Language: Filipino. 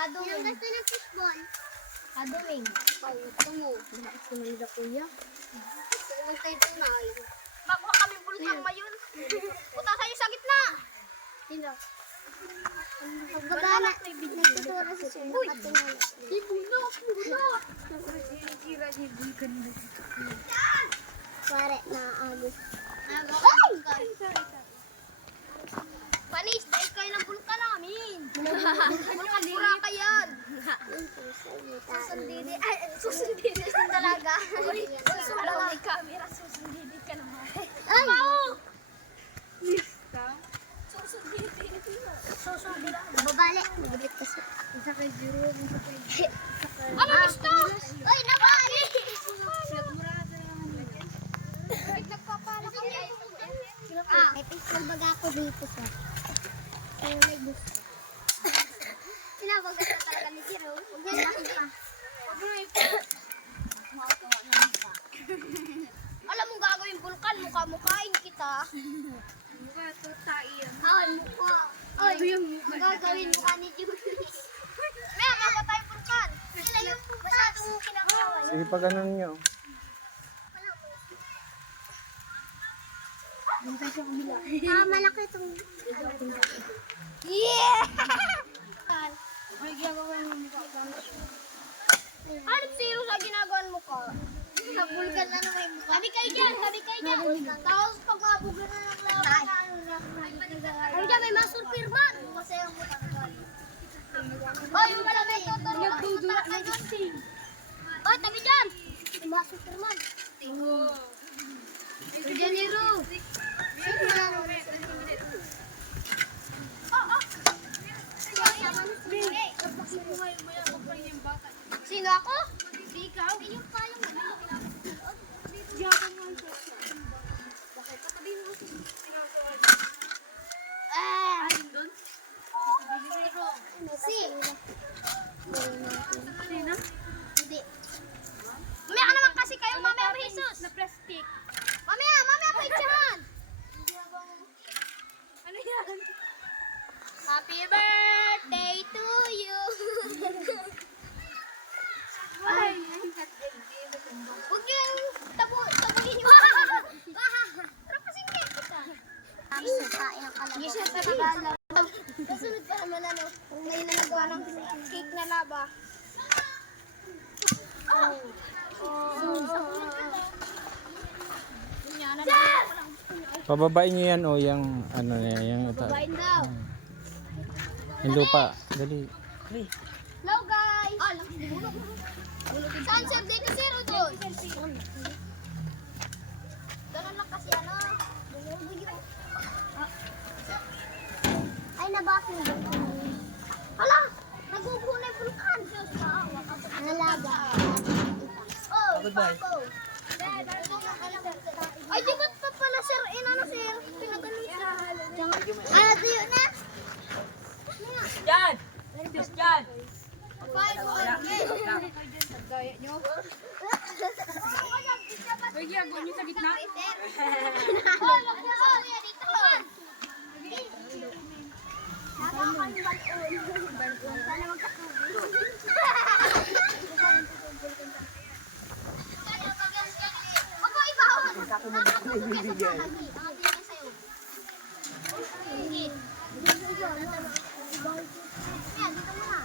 Yung gusto ng fishball. Kaduming. Ito mo. Gusto mo nila kuya. Huwag tayo doon na ayun. Magwa kami bulkang mayon. Puta sa'yo sa gitna. Sino? Pagbaba na, nagtuturo si sir. Nakatingala. Pare, naagos. Ay! Panis, dahil kayo ng bulkan namin. Bulkan pura ka yan. Susundidi. Ay, susundidi sa dalaga. Alam mo, may camera. Susundidi ka naman. Ay! Susundidi. Babali. Nagabit kasi. Isa kay Juro. Ano gusto? Uy, nabali! Nagpapala kami. May pistol baga ako dito sa. Pero may gusto. Sinabagat na talaga ni Jiro. Huwag niya nakita. Alam mo gagawin bulkan, mukha-mukhain kita. Ay, mukha. Ay, magagawin mukha ni Julius. Maya, mapatay bulkan. Sila yung masyadong kinakawan. Sige pa ganun nyo. Malaki itong... Yeah! Anong zero sa ginagawa mo ka? Sa bulkan na naman yung mukha. Sabi kayo dyan, sabi kayo dyan. Tapos pag mabugan na ng lawan na ano na. Ay dyan, may masurpirman. Masayang mukha. Hoy, yung malamay tuturo. Nagdudulak na dyan. Hoy, tabi dyan. Mga Superman. Ito dyan, Nero. Sino ako? Hindi ikaw. Yung kayang Si. Hindi. Mamaya ka naman kasi kayo, mamaya Jesus. Na plastic. Mamaya pa itsahan. Ano yan? Happy birthday to you. Ay. Huwag yung tabuhin nyo. Pero kasi hindi kita. Ang kain ang kalabaw. Hindi siya talaga. Kasunod pa naman ano, ngayon na nagawa ng cake na laba. Pababain nyo yan o yung ano niya, yung Babain daw. yung lupa. Dali. Hello guys! Saan sir? Di kasi doon. Ganun lang kasi ano. Ay, nabasa yung bulkan. Hala! Naguguho na yung vulkan. Nalaga. Oh, goodbye. Ay, di ba't pa pala sir? Ano sir? Pinagaling siya. Ah, tuyo na. Yan! Yan! Kain mo kayo. Pwede ako nyo sa gitna? Oh, dito. Sana magkatubig. Huwag mo ibahon. Ang sa'yo. Sige. Yan, dito mo na.